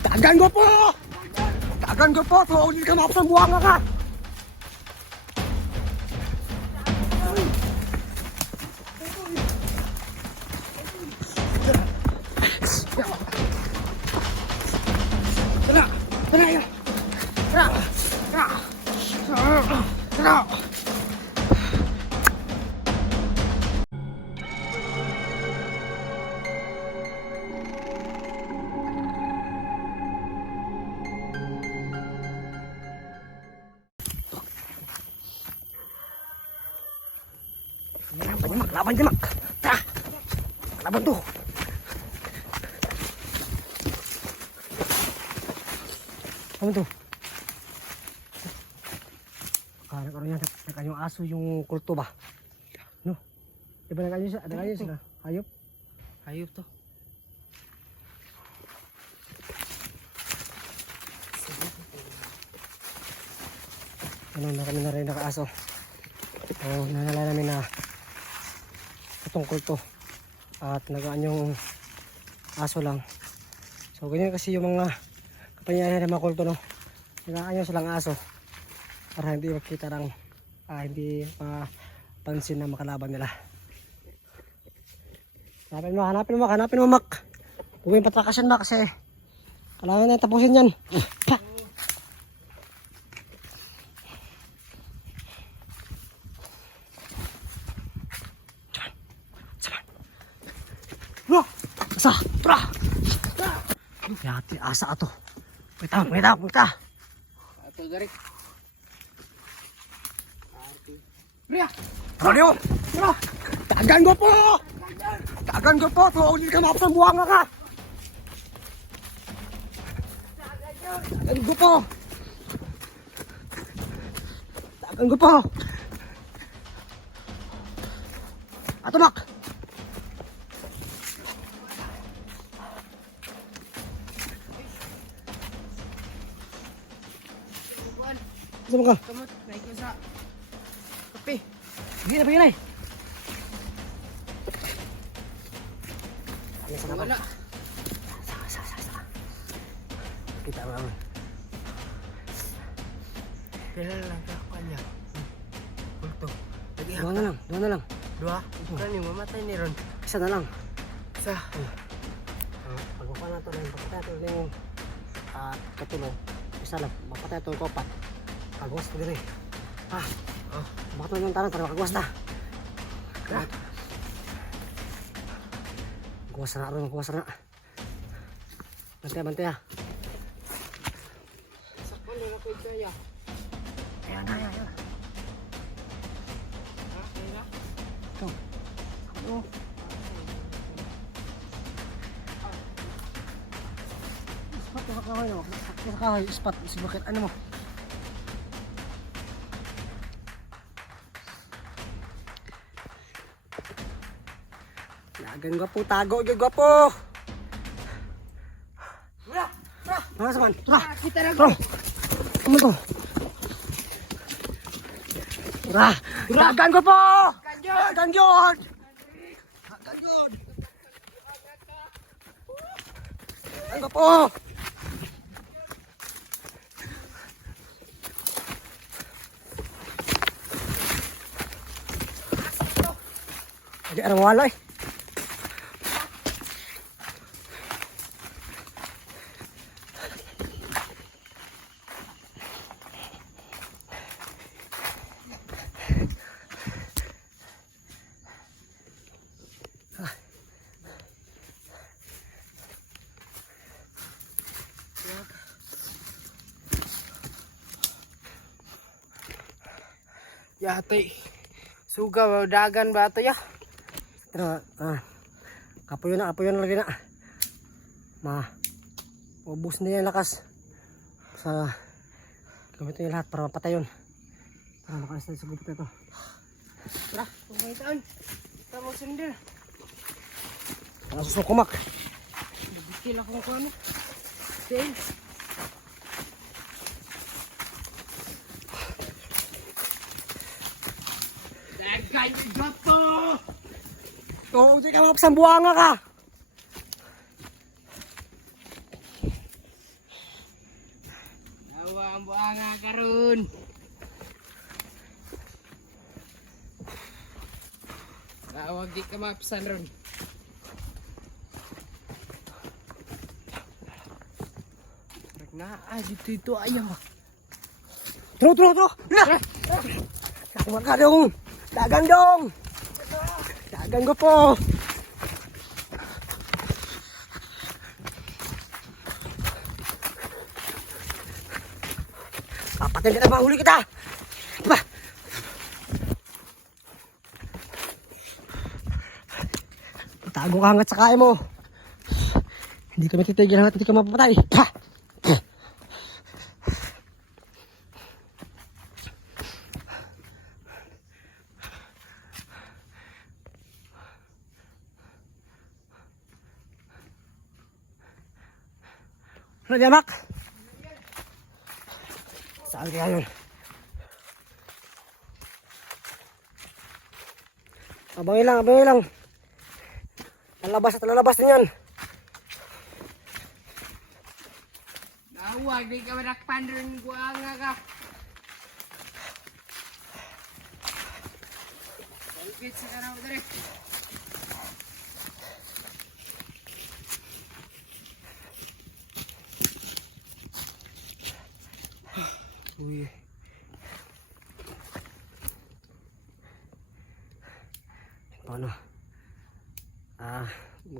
Tagan ko po! Tagan ko po! Tuhunin ka mapasang buwanga ka! Tara! Tara! Tara! Tara! Tara! Laban Jemak! Tara! Laban to! Ano to? Nagkaroon yan, yung aso yung kulto ba? No? Diba nagkanyo sila? Hayop? Hayop to. Ano na kami na rin nakaaso. So, nanala namin na itong kulto. At nagaan yung aso lang. So, ganyan kasi yung mga kapangyarihan ng mga kulto, no? Nagaan yung silang aso. Para hindi makita ng hindi mapansin na makalaban nila. Hanapin mo Mak. Huwag yung patrakasan Mak kasi kailangan na tapusin yan. Asa? Tara! Yati asa ato. Wait ka. Ato dari. Ria! Tara! Tara! Tagan ko po! Tagan ko po! Tuhunin ka mapasang buwanga ka! Tagan ko po! Tagan ko po! Ato Mak! Saan ka? Kamot, naik ko sa kape. Sige na, pagyan ay. Wala. Saka. Kita mo naman. Kailan lang ka kanya. Kulto. Dua na lang. Dua? Kani mamatay ni Ron. Isa na lang. Isa. Pagkukuha na ito rin. Papatay ito rin yung katulong. Isa lang. Mapatay ito yung kopat. Pagwas ko din eh. Bakit naman yung tanong para makagwas na. Magwas na. Bantay ha. Sakpan na ako kaya. Ayan. Ha? Kaya? Ito. Ano? Ispat na kakahoy mo. Sakit na kakahoy. Ispat. Bakit ano mo? Lagan gwapo, tago yung gwapo. Tara saman, tara. Kita na Tara. Ano to? Tara. Lagan gwapo. Lagan yun. Lagan gwapo. Jadi orang wala eh. Yati. Suga dagan ba ito ya? Pero, kapuyo na lagi na. Ubus na yan lakas. Sa gamitin yung lahat para mapatay yun. Para makalas na sa gupit na ito. Tara, pumaytaan. Tara mo sender. Susukumak. Bikil ako ko ano. Tail. Lagay yung gato! Oo, di ka mapasang buwanga ka. ang buanga karon. Wag di ka mapisan ron. Dito ayaw. Tro. Kumaka dong. Dagang dong. Dagang ko po. Papatay kita, mahuli kita. Ba. Tago ka hanggat sa kaya mo. Hindi kami titigil hanggat hindi ka mapapatay. Ha! Ano di amak? Saan kaya yun? Abangin lang. Lalabas na yan. Wag di ka manakpan ron buanga ka. Kalpit sa karaw dere. Uy. Paano?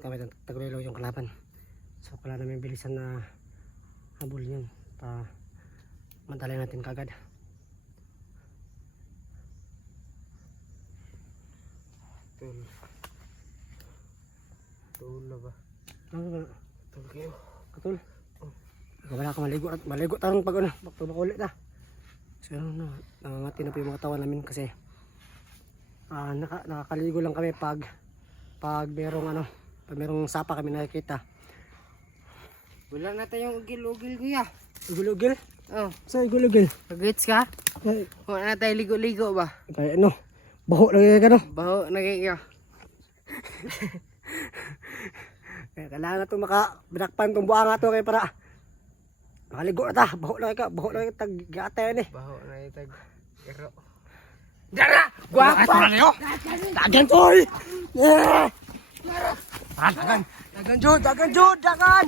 Kami tagulilaw yung kalaban. So pala namin bilisan na habol yun. Madali natin kagad. Tul na ba? Ano ba? Tul kayo. Katul? Wala ka maligo tarong pag makulit na. So nangangati na po yung mga tawa namin kasi nakakaligo lang kami pag merong sapa kami nakikita. Wala na tayong ugil-ugil kuya. Ugil-ugil? Oh, Saan ugil-ugil? pag-gets ka? Wala na tayo ligo-ligo ba? Kaya ano? Baho lang yung gano. Baho na kayo. Kaya kailangan na itong binakpan itong buha nga ito kaya para makaligo na ta. Baho lang yung tag-gata yan eh. Baho na itag. Pero Dara! Guwapa! Dagan to eh! Dagan!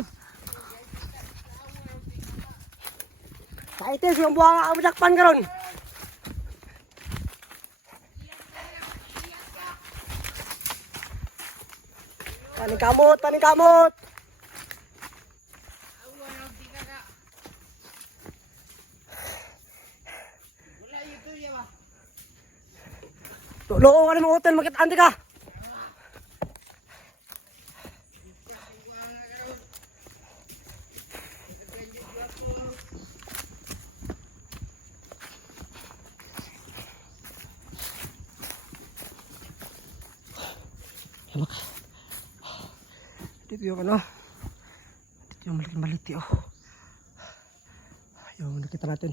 Kaitis yung buha nga binakpan ka ron. Paning kamot! Loo ka na mga hotel, makita-ante ka! Dito yung dito yung malaking baliti yung nakita natin.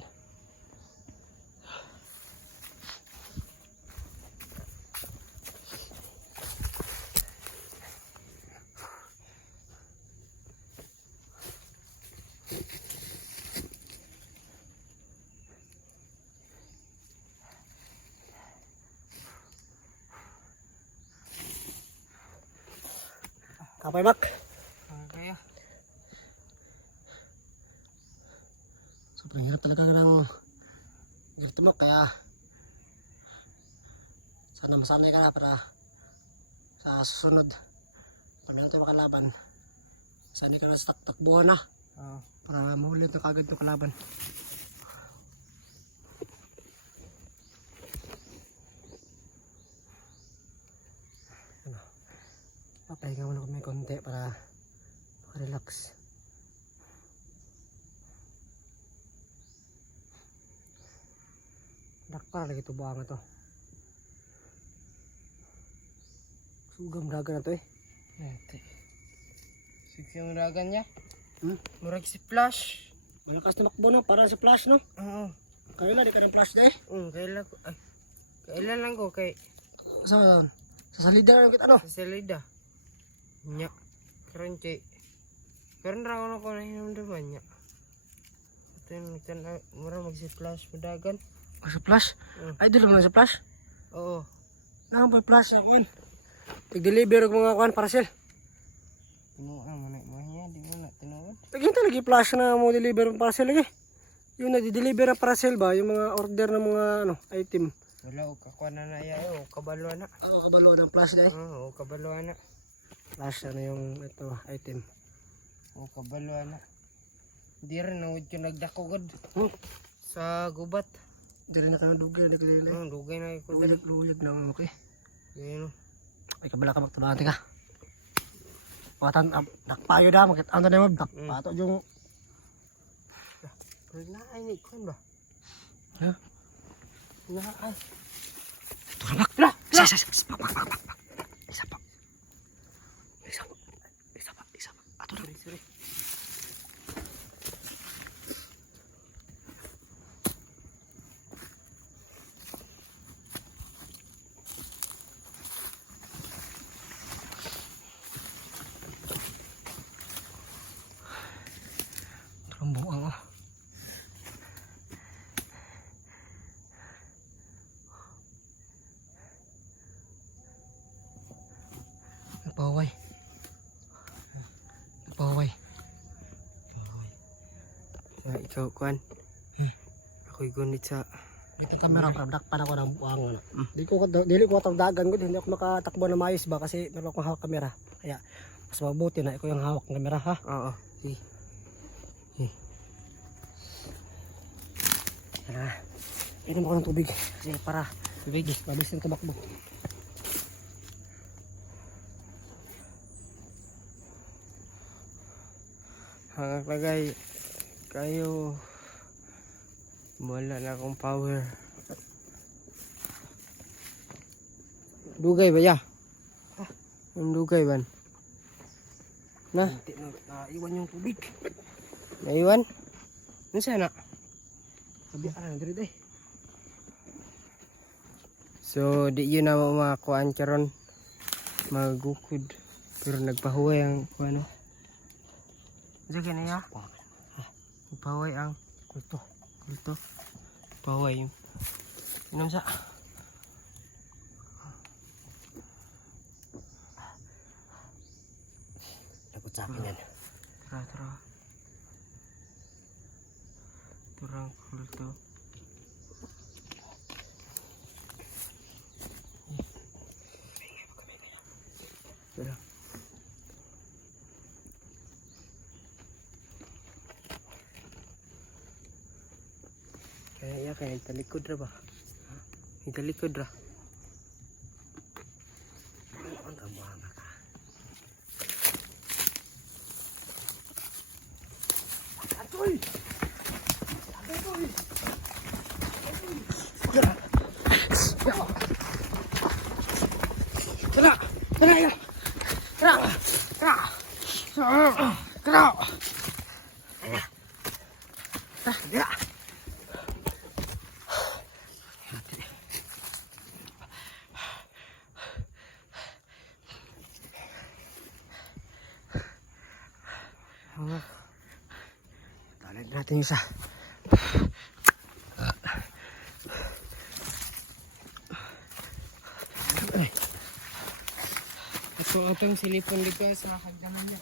Kapay Mak. kaya Sobrang hirap talaga ng ganito mo, kaya sana masanay ka na para sa susunod pag meron tayo makalaban sana ka na sa takbuhan na para mahuli ito kagad ito kalaban. Papahinga muna kami konti para makarelax. Dakpar lagi ito buhanga to. Sugam daga na to eh. ate. Sige yung ragan niya. Murag si Flash. Malakas na makbo no, para sa flash no. Oo. Kaya na di ka ng flash na eh. Kailan ko. Ay. Kailan lang ko kay Sa salida na lang kita no. sa salida. Nya. Karon kay. Karon ra ako na hinumduman niya. Mura mag-splash madagan. Sa flash? Ay, doon lang sa flash? Oo. Nang po flash na kuan. Tig-deliver og mga kuan parcel. Tinuan man mo niya, di mo na tinuan. Tigito lagi flash na mo deliver ng parcel lagi. Yung nadi-deliver ng parcel ba, yung mga order ng mga item. Wala o kakuan na iya o kabalo na. Ako kabalo ng flash dai. Oo, kabalo na. Flash na yung ito item. O kabalo na. Di rin nawid ko nagdakogod Sa gubat. Diri na kayo dugay na kilala. Dugay na ko dali. Luyag na okay. Yun. Ay kabala ka magtubahan ka. Watan nakpayo da makit ano na mo pato yung Pero na ay ni kun ba? ha? Na ay. Turabak. Sa. Isa pa. Ato na. Sorry. Tumbong ako. Napaway. Sa ikaw kuan. Ako'y gunit sa Ang camera para dakpan ako ng buang ano. Dili ko dagan gud, hindi ako makatakbo na maayos ba kasi meron akong hawak kamera. Kaya mas mabuti na ikaw yung hawak ng kamera ha. Oo. Si. Tara. Inom ako ng tubig kasi para Tubig. mabilis ng tumakbo. Hangak lagay kayo. Wala na akong power. Dugay ba ya? Ang dugay ba? Na, Hindi na iwan yung tubig. naiwan? Ano siya na? Sabi ano diri day. So, di yun na makakuhaan karon magukod. Pero nagpahuway ang ano. Sige na ya? Nagpahuway ang kulto. Pahuway yun. Inom sa. Dapat sa akin yan. Tara. Turang kulto. Tara. Kaya talikod ra ba? Talikod ra. Ang trabaho ka. Atoy! Talag natin yung isa. Ito atong silipon dito sa hagdanan niya.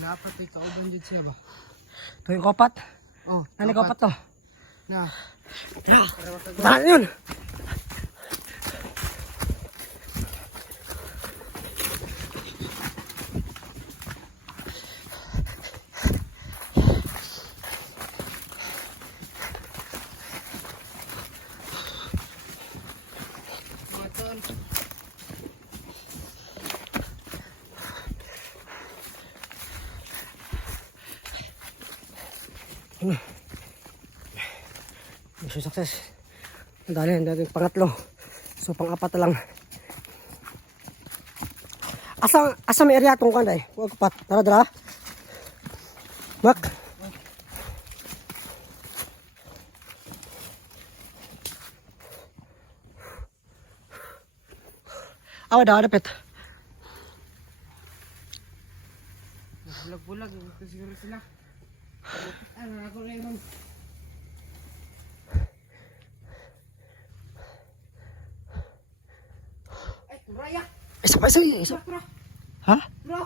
Dapat ay kauban dito siya ba? Ito yung kopat. Oh, Ano yung kopat to? na. Bahan yun! Maton. Mission success. Dali pangatlo. So pang-apat na lang. Asa may area tong kanday? Huwag pat. Tara. Mak. Awa daw dapat. Bulag-bulag ito siguro sila. Ano ako lemon. Isa pa, isa. Ha? Bro.